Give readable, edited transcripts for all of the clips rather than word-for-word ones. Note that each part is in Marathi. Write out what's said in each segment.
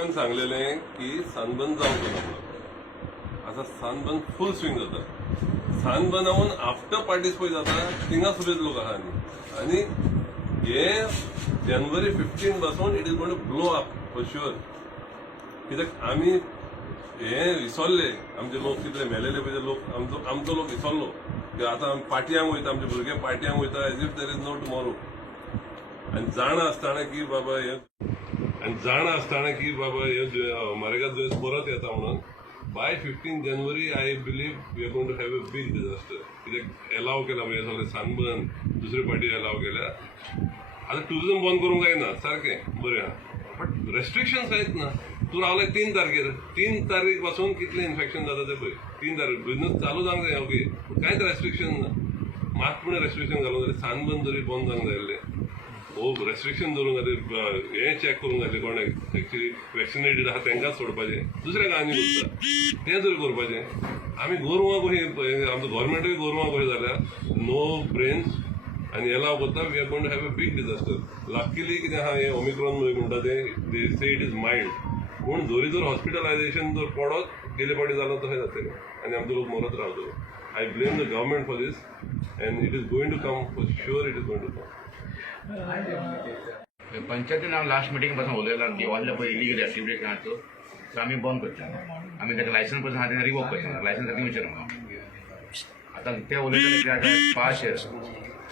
पण सांगलेलें की सनबर्न जावंक ना म्हणून. आतां सनबर्न फुल स्विंग जाता. सनबर्नावून आफ्टर पार्टीज पळय जाता थिंगा सुबेज लोक आहा आनी हे जानेवारी 15 पासून it is going to blow up for sure. कित्याक आमी हे विसरले, आमचे लोक कितले मेलेले पळय लोक, आमचो लोक विसरलो की आतां आमी पाटयांक वयता, आमचे भुरगे पाटयांक वयता as if there is no tomorrow. आनी जाणा आसतना की बाबा हे मरेगाद दुयेंस परत येता म्हणून by 15 January I believe we are going to have a big disaster. कित्याक एलाव केला म्हणजे सगळे सनबर्न दुसरे पार्टी एलाव केल्या. आता टुरिझम बंद करूंक जायना सारखें बरें आहा, बट रेस्ट्रिक्शन्स कांयच ना. तूं रावले 3 तारखेर, 3 तारीख पासून कितले इन्फेक्शन जाता ते पळय. 3 तारीख बिझनस चालू जावंक जाय ओके, कांयच रेस्ट्रिक्शन ना. मातपणे रेस्ट्रिक्शन घालूंक जाय. सनबर्न जरी बंद जावंक जाय हो रेस्ट्रिक्शन धरून जाल्यार हे चॅक करूंक जाय कोण एक्चुअली वॅक्सिनेटेड आहा तांकांच सोडपाचें, दुसऱ्याक आनी करता तें जरी करपाचें. आमी गोरवां कशी आमचो गव्हर्मेंटूय गोरवां कशें जाल्यार नो ब्रेन्स आनी एलाव करता. We are going to have a big disaster. Luckily कितें आहा हे ओमिक्रॉन म्हणटा ते से इट इज मायल्ड, पूण जोरी जर हॉस्पिटलायझेशन जर पडत गेले फावटी जालो तशें जातलें आनी आमचो लोक मरत रावतलो. I blame the government for this and it is going to come for sure. It is going to come. पंचायतीन हांव लास्ट मिटींग पासून उलयलां देवाल्या पळय इलिगल एक्टिविटी आसा तो आमी बंद करता. आमी ताका लायसन्स पसून आहा तें रिवोक करता. लायसन्स दिवचें न्हू. आतां ते उलयता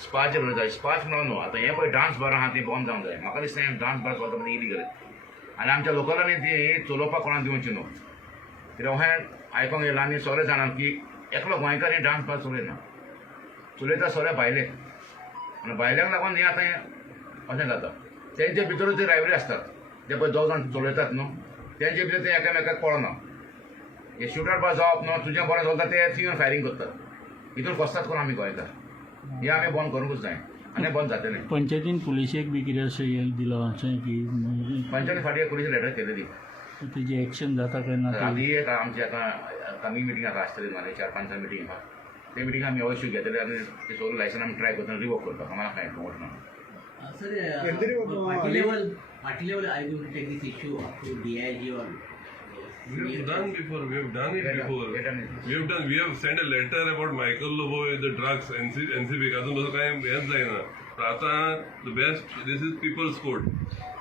स्पाचेर उलयता. स्पाच म्हणून न्हू, आतां हे पळय डान्स बार आहा ती बंद जावंक जाय. म्हाका दिसता हें डान्स बार चलता म्हणजे इलिगल आनी आमच्या लोकलांनी ती चलोवपाक कोणाक दिवची न्हू. कित्याक हें आयकोंक येयलां आनी सगळे जाणां की एकलो गोंयकार ही डान्स बार चलयना, चलयता सगळे भायले. आनी भायल्यांक लागून हें आतां अशें जाता. तेंचे भितरूच ते रायवरी आसतात ते पळय 2 जाण चलयतात न्हू, तेंचे भितर ते एकामेकाक कळना. हे शूटर बार जावप न्हू, तुजें बरें चलता ते थिंग फायरींग करतात. हितून फसतात कोण आमी गोंयकार. हे आमी बंद करूंकूच जाय आनी बंद जातलें. पंचायतीन पुलिशेक बी कितें अशें हें दिलां अशें की पंचायती फाटीं पुलीस लेटर केलेली. तेजी एक्शन जाता काय ना आदी एक आमची आतां कमी मिटींग आतां आसतली म्हाका 4-5 मिटींग आहा. ते मिटींग आमी अवश्य घेतले आनी ते सगळे लायसन आमी ट्राय करता रिवोक करपाक. आम्हाला काय प्रमोट ना. Sir, party level, are you going to take this issue up to DIG or? We have done before. We have done it before. We have sent a letter about Michael Lobo with the drugs. NCB. अजून तसं काही हेच जायना. आता the best this is people's court.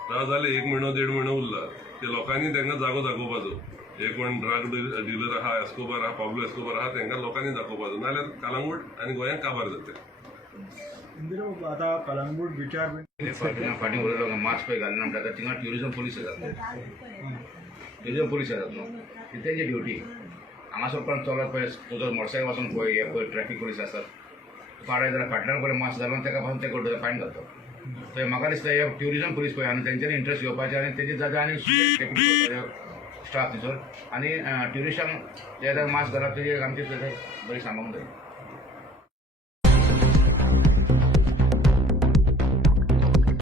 आता जाले 1 महिनो 1.5 महिनो उरला. ते लोकांनी तांकां जागो दाखोवपाचो. एक कोण ड्रग डिलर आहा, एस्कोबार आहा, पाब्लो एस्कोबार आहा, तांकां लोकांनी दाखोवपाचो. नाल्यार कलंगूट आनी गोंयांत काबार जातले. आता कलंगूट बिचार फाटीं उलयलो मास्क पळय घालना म्हणटा थिंगा ट्युरिजम पुलीस येतात. ट्युरिजम पुलीस येतात न्हू, ती तेंची ड्युटी. हांगासर पण चलत पळय तुजो मोटरसायकल पासून पळय हे पळय ट्रॅफीक पुलीस आसतात. पाडय जाल्यार फाटल्यान पळय मास्क घालून ताका पासून ते करता फायन घालतात. थंय म्हाका दिसता हे ट्युरिजम पुलीस पळय आनी तेंच्यांनी इंट्रस्ट घेवपाचें आनी तेजी जागा आनी स्टाफ थंयसर आनी ट्युरिस्टांक जे मास्क घालप तेजी आमची बरी सांगूंक जाय.